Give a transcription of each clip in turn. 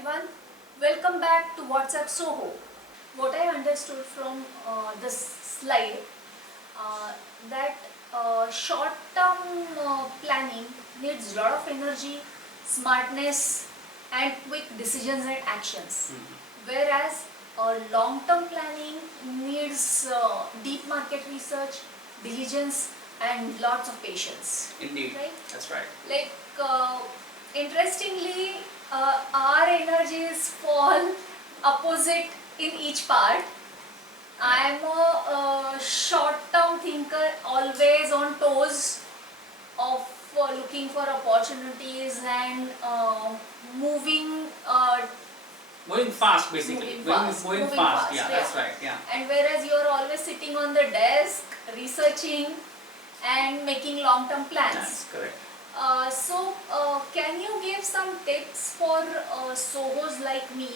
everyone, welcome back to WhatsApp Soho. What I understood from this slide that short-term planning needs a lot of energy, smartness and quick decisions and actions. Whereas long-term planning needs deep market research, diligence and lots of patience. Indeed, right? that's right. Like interestingly, our energies fall opposite in each part. I am a short-term thinker, always on toes of looking for opportunities and moving. Moving fast, basically. Moving fast. Yeah, that's right. Yeah. And whereas you are always sitting on the desk, researching and making long-term plans. That's correct. Can you give some tips for Sohos like me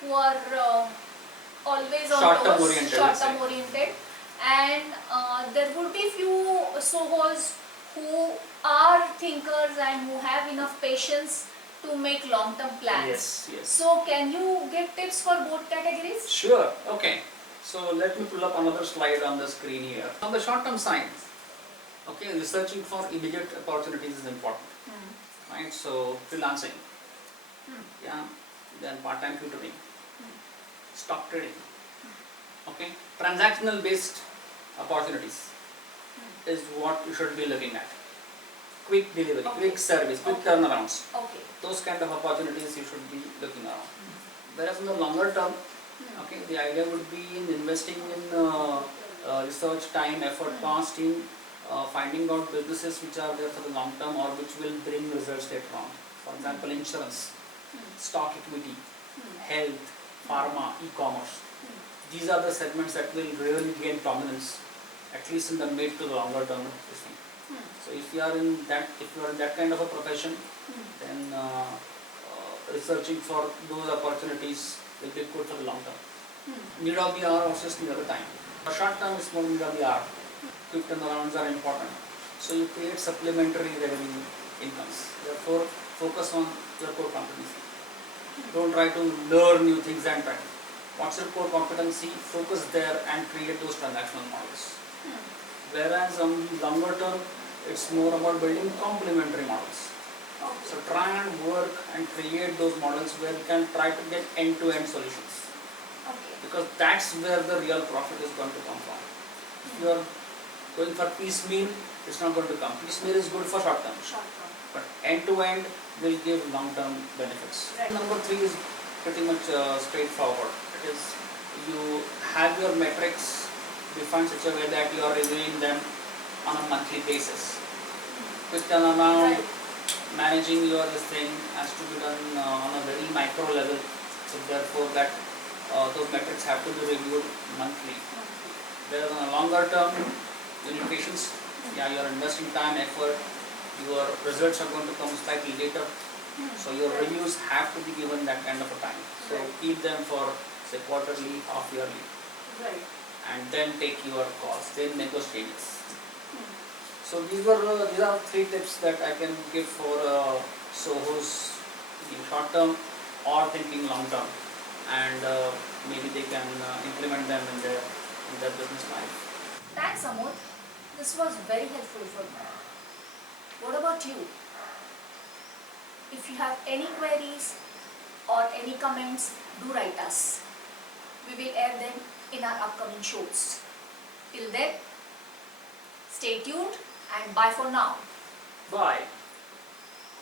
who are always on Short-term toes, oriented, short-term oriented, and there would be few Sohos who are thinkers and who have enough patience to make long-term plans. Yes, yes. So can you give tips for both categories? Sure. Okay. So let me pull up another slide on the screen here. On the short-term side, okay, researching for immediate opportunities is important. Right? So freelancing, yeah, then part-time tutoring, stock trading, okay, transactional based opportunities is what you should be looking at. Quick delivery, quick service, quick turnarounds. Okay. Those kind of opportunities you should be looking around. Whereas in the longer term, okay, the idea would be in investing in research, time, effort, cost in finding out businesses which are there for the long term or which will bring results later on. For example, insurance, stock equity, health, pharma, e-commerce. These are the segments that will really gain prominence, at least in the mid to the longer term. So if you are in that kind of a profession, then researching for those opportunities will be good for the long term. Need of the hour versus need of the time. For short term, it's more need of the hour. Quick turnarounds are important. So you create supplementary revenue incomes. Therefore, focus on your core competency. Don't try to learn new things and try. What's your core competency? Focus there and create those transactional models. Whereas on the longer term, it's more about building complementary models. So try and work and create those models where you can try to get end-to-end solutions. Because that's where the real profit is going to come from. If you are going for piecemeal, it's not going to come. Piecemeal is good for short term. But end-to-end will give long-term benefits. Right. Number 3 is pretty much straightforward. It is you have your metrics defined such a way that you are reviewing them on a monthly basis. Quick turnaround, managing your this thing has to be done on a very micro level. So therefore that those metrics have to be reviewed monthly. Whereas on a longer term, you need patience. Yeah, you are investing time, effort. Your results are going to come slightly later. So your reviews have to be given that kind of a time. So keep them for say quarterly, half yearly. And then take your calls, then make those changes. So these are 3 tips that I can give for Sohos thinking short term or thinking long term, and maybe they can implement them in their business life. Thanks, Amod. This was very helpful for me. What about you? If you have any queries or any comments, do write us. We will air them in our upcoming shows. Till then, stay tuned and bye for now. Bye.